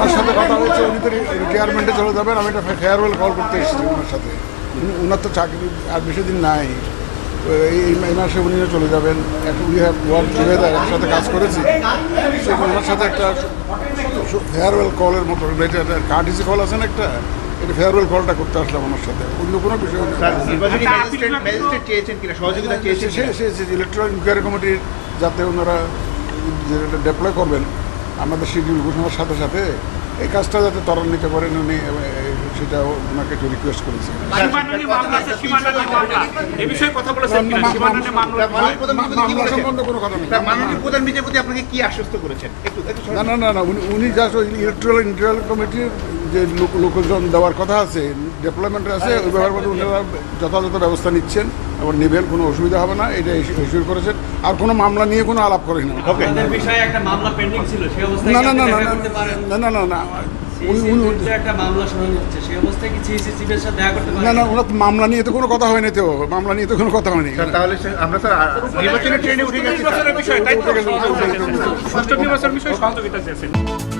ওনার সাথে কথা হয়েছে উনি তো রিটায়ারমেন্টে চলে যাবেন আমি একটা ফেয়ারওয়েল কল করতে এসেছি ওনার সাথে। ওনার তো চাকরি আর বেশি দিন নাই। এই মাসে উনিও চলে যাবেন। একটা উই হ্যাভ ওয়ার্ক টুগেদার একসাথে কাজ করেছি। সে ওনার সাথে একটা ফেয়ারওয়েল কলের মতো কার্টিসি কল আছে না একটা? এটা ফেয়ারওয়েল কলটা করতে আসলাম ওনার সাথে। অন্য কোনো বিষয় ইলেকট্রনিক ইনকোয়ারি কমিটির যাতে ওনারা যেটা ডেপ্লয় করবেন। আমাদের শিডিউল ঘোষণার সাথে সাথে এই কাজটা যাতে ত্বরান্বিত করেন উনি সেটা ওনাকে একটু রিকোয়েস্ট মামলা বলেছেন কিনা? সম্বন্ধে কথা নেই। স্যার প্রধান বিচারপতি আপনাকে কি আশ্বস্ত করেছেন? না না না উনি উনি জাস্ট ইলেকট্রাল ইন্টারাল কমিটির যে লোক- লোকজন দেওয়ার কথা আছে ডেভেলপমেন্টে আছে ওই ব্যাপার মধ্যে ওনারা যথাযথ ব্যবস্থা নিচ্ছেন এবং নেবেন কোনো অসুবিধা হবে না এটা ইস্যু করেছেন। আর কোনো মামলা নিয়ে কোনো আলাপ করেন না। আপনাদের মামলা পেন্ডিং ছিল সেই অবস্থায় না না না না না, না না না মামলা শুনানি হচ্ছে সেই অবস্থায় কি সিইসি চিফের সাথে দেখা করতে না পারেন? ওনার মামলা নিয়ে তো কোনো কথা হয়নি তো মামলা নিয়ে তো কোনো কথা হয়নি। তাহলে আমরা স্যার নির্বাচনের ট্রেনে উঠে গেছি বিষয় তাই তো উঠে গেছে, উঠে গেছে, উঠে গেছে। ষষ্ঠ নির্বাচনের বিষয়ে সহযোগিতা চেয়েছেন।